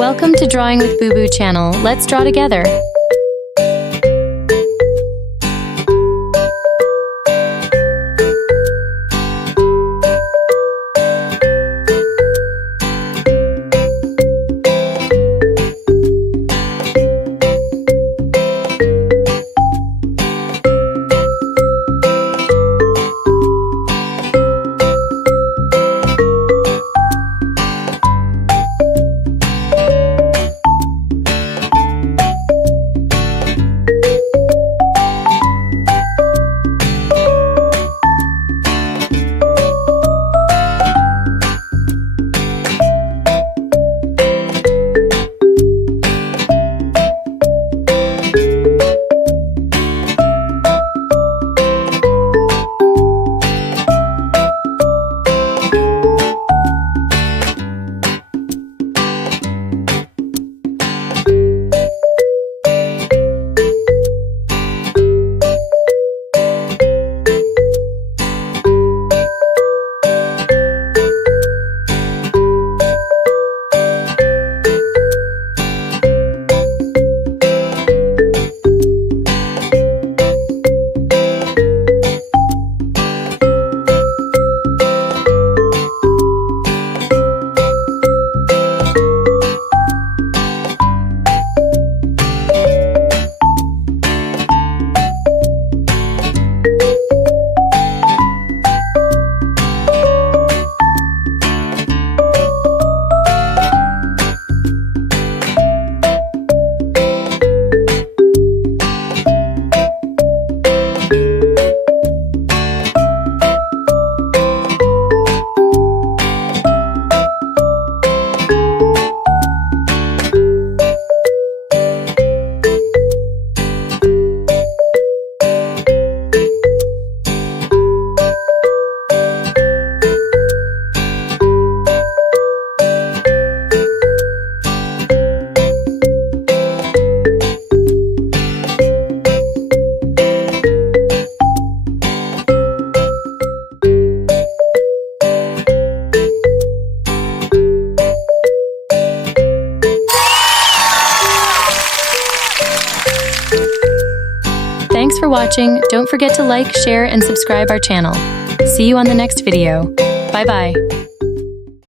Welcome to Drawing with Boo Boo channel. Let's draw together. Thanks for watching. Don't forget to like, share, and subscribe our channel. See you on the next video. Bye-bye.